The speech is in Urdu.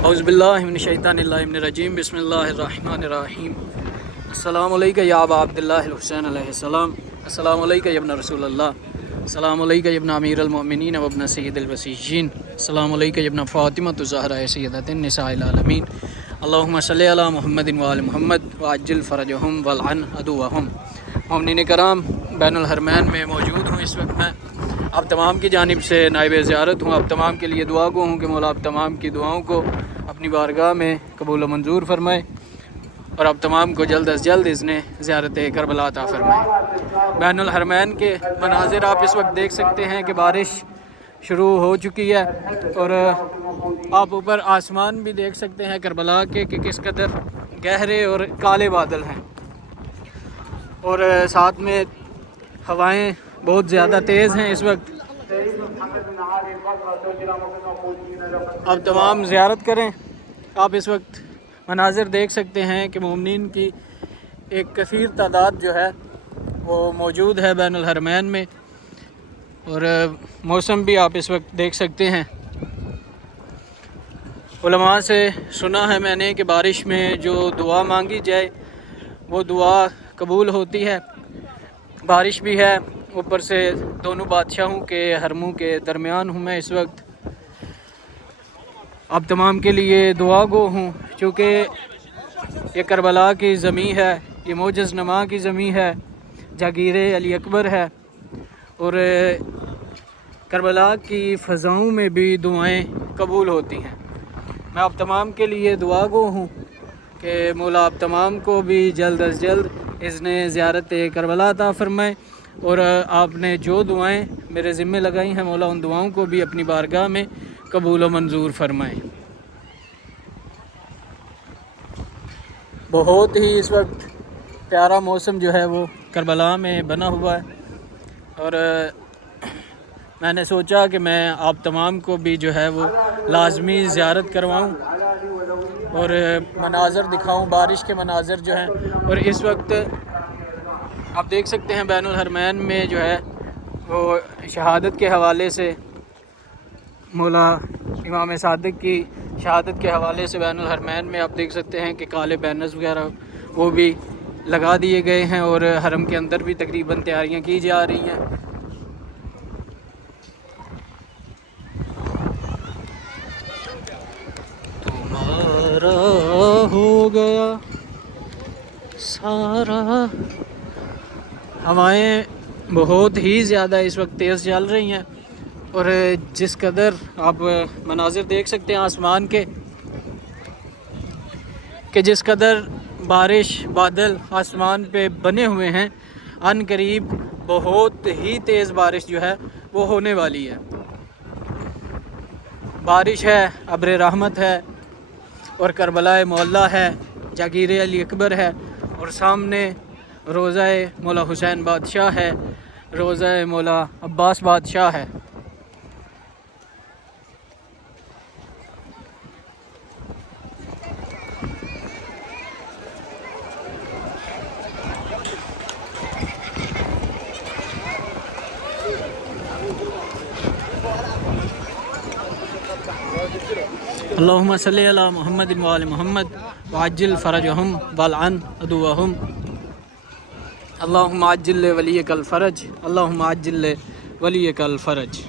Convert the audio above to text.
اعوذ باللہ من الشیطان بسم اللہ الرحمن الرحیم۔ السلام علیکم یا ابا عبداللہ الحسین علیہ السلام، السلام علیکم یا ابن رسول اللہ، السلام علیکم یا ابن امیر المؤمنین و ابن سید الوسیجین، السلام علیکم یا ابن فاطمہ الزہرا سیدۃ النساء العالمین، اللہم صلی علی محمد و آل محمد وعجل فرجہم والعن عدوہم۔ مومنین کرام، بین الحرمین میں موجود ہوں اس وقت میں، آپ تمام کی جانب سے نائب زیارت ہوں، آپ تمام کے لیے دعا گو ہوں کہ مولا آپ تمام کی دعاؤں کو اپنی بارگاہ میں قبول و منظور فرمائے اور آپ تمام کو جلد از جلد اذن زیارت کربلا عطا فرمائے۔ بین الحرمین کے مناظر آپ اس وقت دیکھ سکتے ہیں کہ بارش شروع ہو چکی ہے اور آپ اوپر آسمان بھی دیکھ سکتے ہیں کربلا کے کہ کس قدر گہرے اور کالے بادل ہیں، اور ساتھ میں ہوائیں بہت زیادہ تیز ہیں اس وقت۔ آپ تمام زیارت کریں، آپ اس وقت مناظر دیکھ سکتے ہیں کہ مومنین کی ایک کثیر تعداد جو ہے وہ موجود ہے بین الحرمین میں، اور موسم بھی آپ اس وقت دیکھ سکتے ہیں۔ علماء سے سنا ہے میں نے کہ بارش میں جو دعا مانگی جائے وہ دعا قبول ہوتی ہے۔ بارش بھی ہے، اوپر سے دونوں بادشاہوں کے حرموں کے درمیان ہوں میں اس وقت۔ آپ تمام کے لیے دعا گو ہوں، چونکہ یہ کربلا کی زمین ہے، یہ معجز نما کی زمین ہے، جاگیر علی اکبر ہے، اور کربلا کی فضاؤں میں بھی دعائیں قبول ہوتی ہیں۔ میں آپ تمام کے لیے دعا گو ہوں کہ مولا آپ تمام کو بھی جلد از جلد اذن زیارت کربلا عطا فرمائے، اور آپ نے جو دعائیں میرے ذمہ لگائی ہیں مولا ان دعاؤں کو بھی اپنی بارگاہ میں قبول و منظور فرمائے۔ بہت ہی اس وقت پیارا موسم جو ہے وہ کربلا میں بنا ہوا ہے، اور میں نے سوچا کہ میں آپ تمام کو بھی جو ہے وہ لازمی زیارت کرواؤں اور مناظر دکھاؤں، بارش کے مناظر جو ہیں۔ اور اس وقت آپ دیکھ سکتے ہیں بین الحرمین میں جو ہے وہ شہادت کے حوالے سے، مولا امام صادق کی شہادت کے حوالے سے بین الحرمین میں آپ دیکھ سکتے ہیں کہ کالے بینرز وغیرہ وہ بھی لگا دیے گئے ہیں، اور حرم کے اندر بھی تقریباً تیاریاں کی جا رہی ہیں۔ تمہارا ہو گیا سارا۔ ہوائیں بہت ہی زیادہ اس وقت تیز چل رہی ہیں، اور جس قدر آپ مناظر دیکھ سکتے ہیں آسمان کے کہ جس قدر بارش بادل آسمان پہ بنے ہوئے ہیں، عن قریب بہت ہی تیز بارش جو ہے وہ ہونے والی ہے۔ بارش ہے، ابر رحمت ہے، اور کربلا معلیٰ ہے، جاگیر علی اکبر ہے، اور سامنے روضہ مولا حسین بادشاہ ہے، روضہ مولا عباس بادشاہ ہے۔ اللہم صلی علی محمد و آل محمد وعجل فرجہم والعن عدوہم، اللہم عجل ولیک الفرج، اللہم عجل ولیک الفرج۔